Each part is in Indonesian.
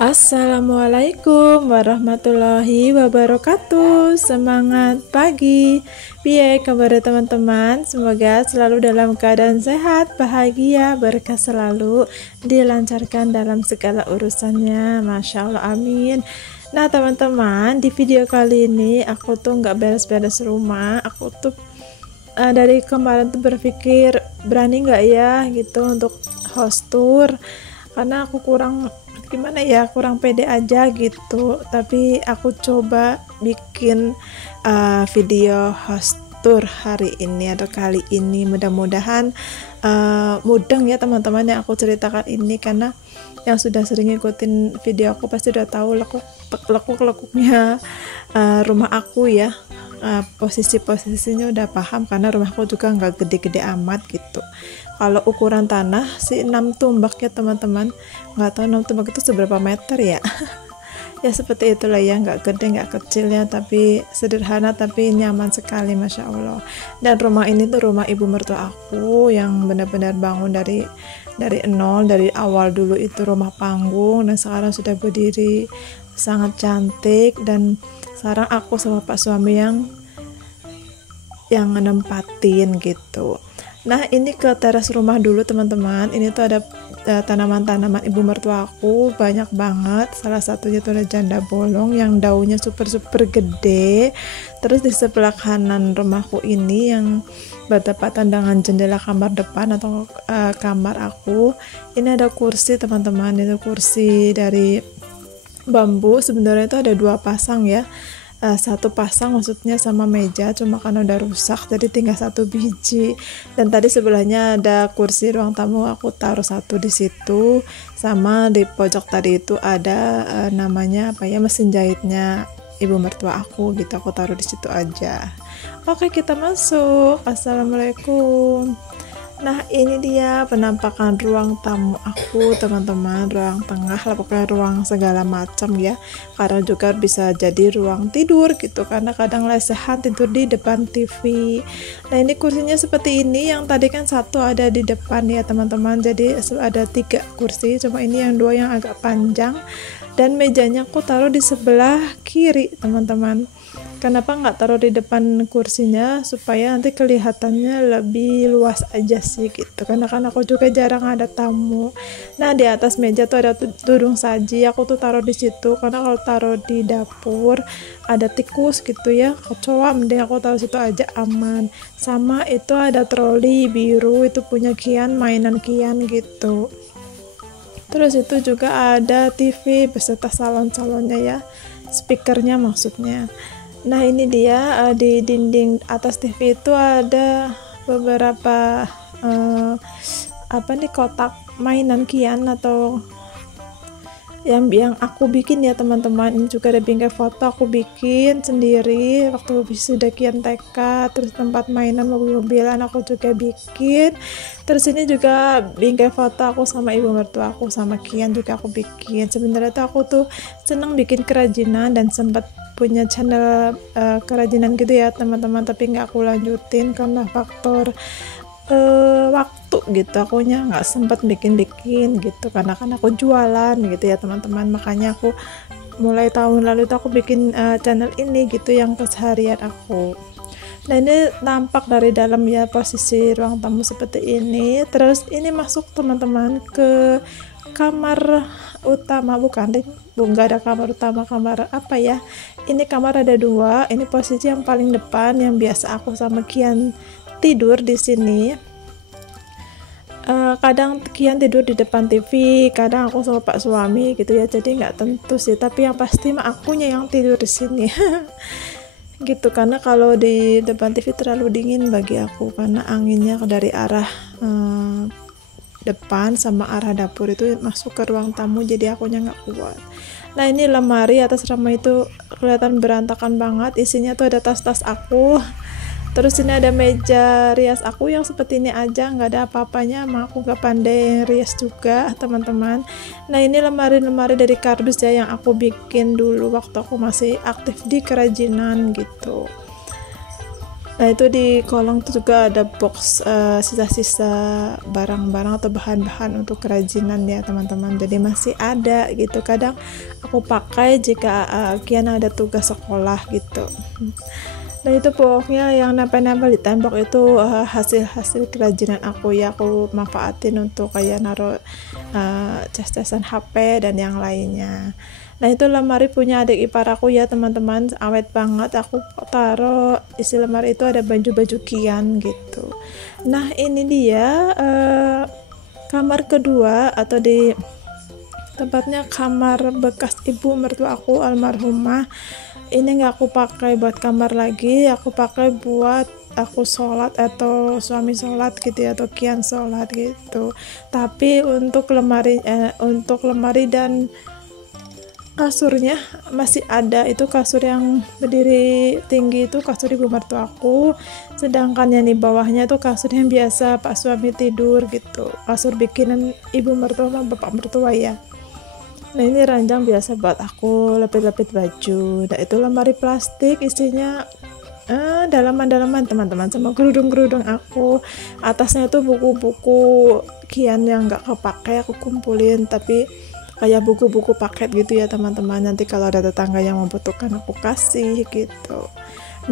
Assalamualaikum warahmatullahi wabarakatuh. Semangat pagi. Piye kabar teman-teman? Semoga selalu dalam keadaan sehat, bahagia, berkah selalu, dilancarkan dalam segala urusannya. Masya Allah, amin. Nah teman-teman, di video kali ini aku tuh nggak beres-beres rumah. Aku tuh dari kemarin tuh berpikir berani nggak ya gitu untuk host tour, karena aku kurang pede aja gitu. Tapi aku coba bikin video host tour hari ini atau kali ini, mudah-mudahan mudeng ya teman-teman yang aku ceritakan ini, karena yang sudah sering ngikutin video aku pasti udah tahu lekuk-lekuknya rumah aku ya. Posisinya udah paham, karena rumahku juga nggak gede-gede amat gitu. Kalau ukuran tanah sih 6 tumbak ya teman-teman, nggak tahu 6 tumbak itu seberapa meter ya. Ya seperti itulah ya, nggak gede nggak kecil ya, tapi sederhana tapi nyaman sekali, Masya Allah. Dan rumah ini tuh rumah ibu mertua aku yang benar-benar bangun dari nol, dari awal. Dulu itu rumah panggung dan sekarang sudah berdiri sangat cantik, dan sekarang aku sama pak suami yang nempatin gitu. Nah ini ke teras rumah dulu teman-teman. Ini tuh ada tanaman-tanaman ibu mertua aku banyak banget. Salah satunya tuh ada janda bolong yang daunnya super gede. Terus di sebelah kanan rumahku ini yang bertepatan dengan jendela kamar depan atau kamar aku, ini ada kursi teman-teman. Itu kursi dari bambu. Sebenarnya itu ada 2 pasang ya. 1 pasang maksudnya sama meja, cuma karena udah rusak jadi tinggal 1 biji. Dan tadi sebelahnya ada kursi ruang tamu, aku taruh 1 di situ. Sama di pojok tadi itu ada namanya apa ya, mesin jahitnya ibu mertua aku gitu, aku taruh di situ aja. Oke, kita masuk. Assalamualaikum. Nah ini dia penampakan ruang tamu aku teman-teman, ruang tengah lah, pokoknya ruang segala macam ya, karena juga bisa jadi ruang tidur gitu, karena kadang lesehan tidur di depan TV. Nah ini kursinya seperti ini, yang tadi kan 1 ada di depan ya teman-teman, jadi ada 3 kursi, cuma ini yang 2 yang agak panjang. Dan mejanya aku taruh di sebelah kiri teman-teman. Kenapa nggak taruh di depan kursinya, supaya nanti kelihatannya lebih luas aja sih gitu, karena kan aku juga jarang ada tamu. Nah di atas meja tuh ada tudung saji, aku tuh taruh di situ karena kalau taruh di dapur ada tikus gitu ya, kecoa, mending aku taruh situ aja aman. Sama itu ada troli biru, itu punya Kian, mainan Kian gitu. Terus itu juga ada TV beserta salon-salonnya ya, speakernya maksudnya. Nah ini dia di dinding atas TV itu ada beberapa kotak mainan Kian atau yang aku bikin ya teman-teman. Ini juga ada bingkai foto aku bikin sendiri waktu sudah Kian TK. Terus tempat mainan mobil-mobilan aku juga bikin. Terus ini juga bingkai foto aku sama ibu mertua aku sama Kian juga aku bikin. Sebenarnya tuh aku tuh seneng bikin kerajinan dan sempat punya channel kerajinan gitu ya teman-teman, tapi nggak aku lanjutin karena faktor waktu gitu, akunya nggak sempat bikin gitu, karena kan aku jualan gitu ya teman-teman. Makanya aku mulai tahun lalu itu aku bikin channel ini gitu, yang keseharian aku. Nah ini tampak dari dalam ya, posisi ruang tamu seperti ini. Terus ini masuk teman-teman ke kamar utama, bukan nggak ada kamar utama, kamar apa ya, ini kamar ada 2. Ini posisi yang paling depan, yang biasa aku sama Kian tidur di sini. Kadang Kian tidur di depan TV, kadang aku sama pak suami gitu ya, jadi nggak tentu sih, tapi yang pasti mah akunya yang tidur di sini. Gitu, karena kalau di depan TV terlalu dingin bagi aku, karena anginnya dari arah depan sama arah dapur itu masuk ke ruang tamu, jadi akunya nggak kuat. Nah ini lemari atas ramah itu kelihatan berantakan banget, isinya tuh ada tas-tas aku. Terus ini ada meja rias aku yang seperti ini aja, nggak ada apa-apanya, emang aku nggak pandai rias juga teman-teman. Nah ini lemari-lemari dari kardus ya, yang aku bikin dulu waktu aku masih aktif di kerajinan gitu. Nah itu di kolong tuh juga ada box sisa-sisa barang-barang atau bahan-bahan untuk kerajinan ya teman-teman, jadi masih ada gitu, kadang aku pakai jika Kian ada tugas sekolah gitu. Nah itu pokoknya yang nempel-nempel di tembok itu hasil-hasil kerajinan aku ya, aku manfaatin untuk kayak naruh cas-casan HP dan yang lainnya. Nah itu lemari punya adik ipar aku ya teman-teman, awet banget, aku taruh isi lemari itu ada baju-baju Kian gitu. Nah ini dia kamar kedua atau di tempatnya kamar bekas ibu mertua aku almarhumah. Ini nggak aku pakai buat kamar lagi, aku pakai buat aku sholat atau suami sholat gitu ya, atau Kian sholat gitu. Tapi untuk lemari dan kasurnya masih ada, itu kasur yang berdiri tinggi itu kasur ibu mertua aku, sedangkan yang di bawahnya itu kasur yang biasa pak suami tidur gitu, kasur bikinan ibu mertua sama bapak mertua ya. Nah ini ranjang biasa buat aku lepit-lepit baju. Nah itu lemari plastik isinya dalaman-dalaman teman-teman, sama kerudung-kerudung aku. Atasnya itu buku-buku Kian yang nggak kepake aku kumpulin, tapi kayak buku-buku paket gitu ya teman-teman, nanti kalau ada tetangga yang membutuhkan aku kasih gitu.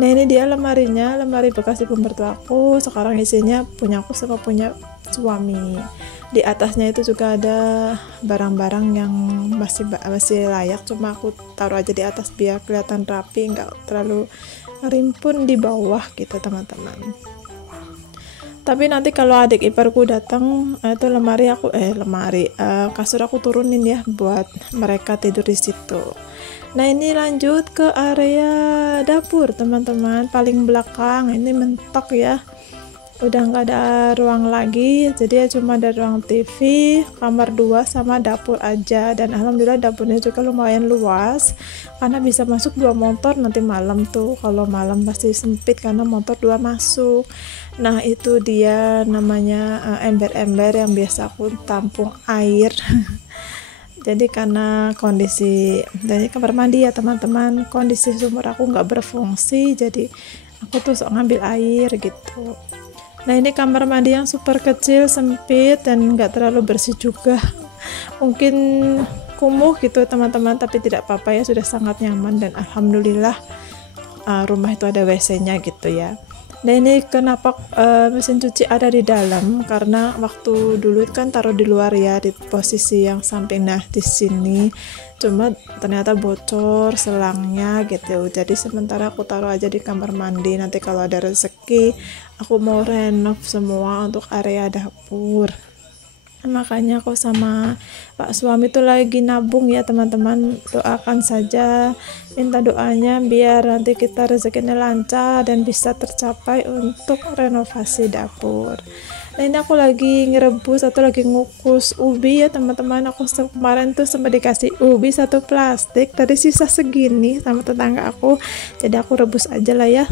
Nah ini dia lemarinya, lemari bekas ibu mertua aku, sekarang isinya punya aku sama punya suami. Di atasnya itu juga ada barang-barang yang masih layak, cuma aku taruh aja di atas biar kelihatan rapi, nggak terlalu rimpun di bawah gitu teman-teman. Tapi nanti kalau adik iparku datang itu kasur aku turunin ya buat mereka tidur di situ. Nah ini lanjut ke area dapur teman-teman, paling belakang ini mentok ya, udah nggak ada ruang lagi, jadi ya cuma ada ruang TV, kamar 2 sama dapur aja. Dan alhamdulillah dapurnya juga lumayan luas karena bisa masuk 2 motor nanti malam tuh, kalau malam pasti sempit karena motor 2 masuk. Nah itu dia namanya ember-ember yang biasa aku tampung air. Jadi karena kondisi dari kamar mandi ya teman-teman, kondisi sumur aku nggak berfungsi, jadi aku tuh sok ngambil air gitu. Nah ini kamar mandi yang super kecil, sempit, dan nggak terlalu bersih juga. Mungkin kumuh gitu teman-teman, tapi tidak apa-apa ya, sudah sangat nyaman dan alhamdulillah rumah itu ada WC-nya gitu ya. Nah ini kenapa mesin cuci ada di dalam, karena waktu dulu kan taruh di luar ya, di posisi yang samping. Nah di sini cuma ternyata bocor selangnya gitu, jadi sementara aku taruh aja di kamar mandi, nanti kalau ada rezeki aku mau renov semua untuk area dapur. Makanya aku sama Pak suami tuh lagi nabung ya teman-teman, doakan saja, minta doanya biar nanti kita rezekinya lancar dan bisa tercapai untuk renovasi dapur. Nah ini aku lagi ngerebus atau lagi ngukus ubi ya teman-teman. Aku kemarin tuh sempat dikasih ubi 1 plastik dari sisa segini sama tetangga aku, jadi aku rebus aja lah ya,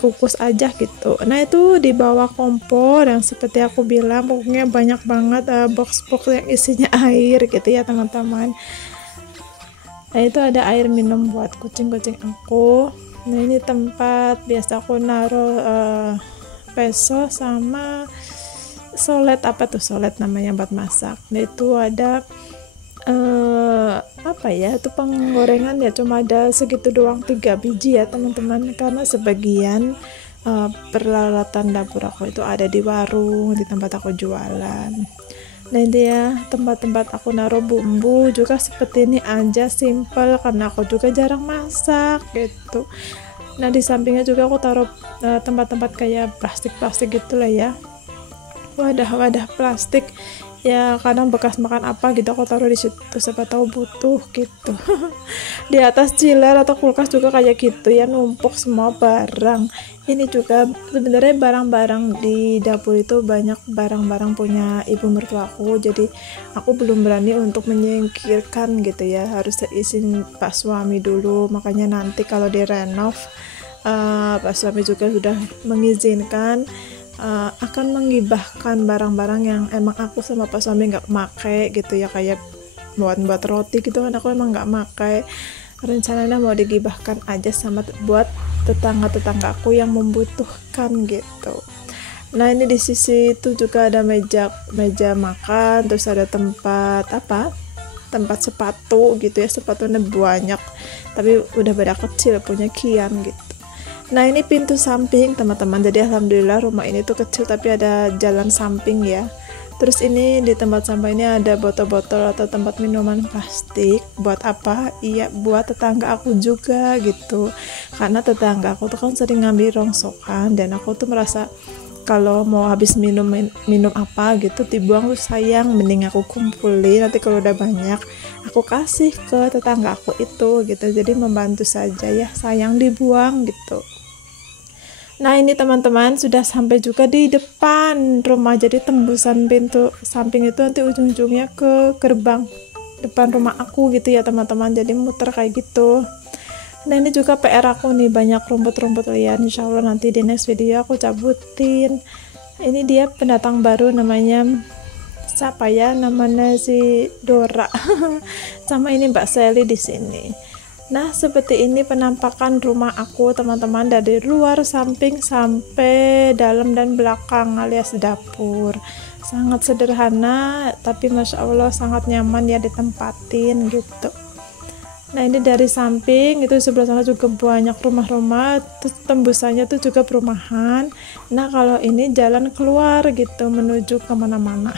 kukus aja gitu. Nah itu di bawah kompor yang seperti aku bilang, pokoknya banyak banget box-box yang isinya air gitu ya teman-teman. Nah itu ada air minum buat kucing-kucing aku. Nah ini tempat biasa aku naruh peso sama solet, apa tuh solet namanya buat masak. Nah itu ada apa ya, itu penggorengan ya, cuma ada segitu doang, 3 biji ya teman-teman, karena sebagian peralatan dapur aku itu ada di warung, di tempat aku jualan. Nah ini ya tempat-tempat aku naruh bumbu juga seperti ini aja, simple karena aku juga jarang masak gitu. Nah di sampingnya juga aku taruh tempat-tempat kayak plastik-plastik gitulah ya, wadah-wadah plastik ya, kadang bekas makan apa gitu aku taruh di situ, siapa tahu butuh gitu. Di atas chiller atau kulkas juga kayak gitu ya, numpuk semua barang. Ini juga sebenarnya barang-barang di dapur itu banyak barang-barang punya ibu mertua aku, jadi aku belum berani untuk menyingkirkan gitu ya, harus izin Pak suami dulu. Makanya nanti kalau direnov Pak suami juga sudah mengizinkan akan menggibahkan barang-barang yang emang aku sama Pak suami nggak make gitu ya, kayak buat roti gitu kan aku emang nggak make, rencananya mau digibahkan aja sama buat tetangga-tetangga aku yang membutuhkan gitu. Nah ini di sisi itu juga ada meja makan, terus ada tempat sepatu gitu ya, sepatunya banyak tapi udah beda kecil, punya Kian gitu. Nah ini pintu samping teman-teman, jadi alhamdulillah rumah ini tuh kecil tapi ada jalan samping ya. Terus ini di tempat sampah ini ada botol-botol atau tempat minuman plastik. Buat apa? Iya, buat tetangga aku juga gitu. Karena tetangga aku tuh kan sering ngambil rongsokan, dan aku tuh merasa kalau mau habis minum apa gitu dibuang tuh sayang, mending aku kumpulin, nanti kalau udah banyak aku kasih ke tetangga aku itu gitu. Jadi membantu saja ya, sayang dibuang gitu. Nah ini teman-teman sudah sampai juga di depan rumah, jadi tembusan pintu samping itu nanti ujung-ujungnya ke gerbang depan rumah aku gitu ya teman-teman, jadi muter kayak gitu. Nah ini juga PR aku nih, banyak rumput-rumput liar, insya Allah nanti di next video aku cabutin. Ini dia pendatang baru, namanya siapa ya, namanya si Dora sama ini Mbak Sally di sini. Nah seperti ini penampakan rumah aku teman-teman, dari luar samping sampai dalam dan belakang alias dapur. Sangat sederhana tapi Masya Allah sangat nyaman ya ditempatin gitu. Nah ini dari samping itu sebelah sana juga banyak rumah-rumah, terus tembusannya tuh juga perumahan. Nah kalau ini jalan keluar gitu menuju kemana-mana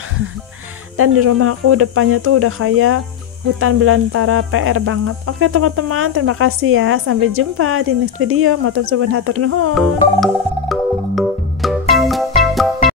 dan di rumah aku depannya tuh udah kayak hutan belantara, PR banget. Oke teman-teman, terima kasih ya, sampai jumpa di next video. Matur suwun hatur nuhun.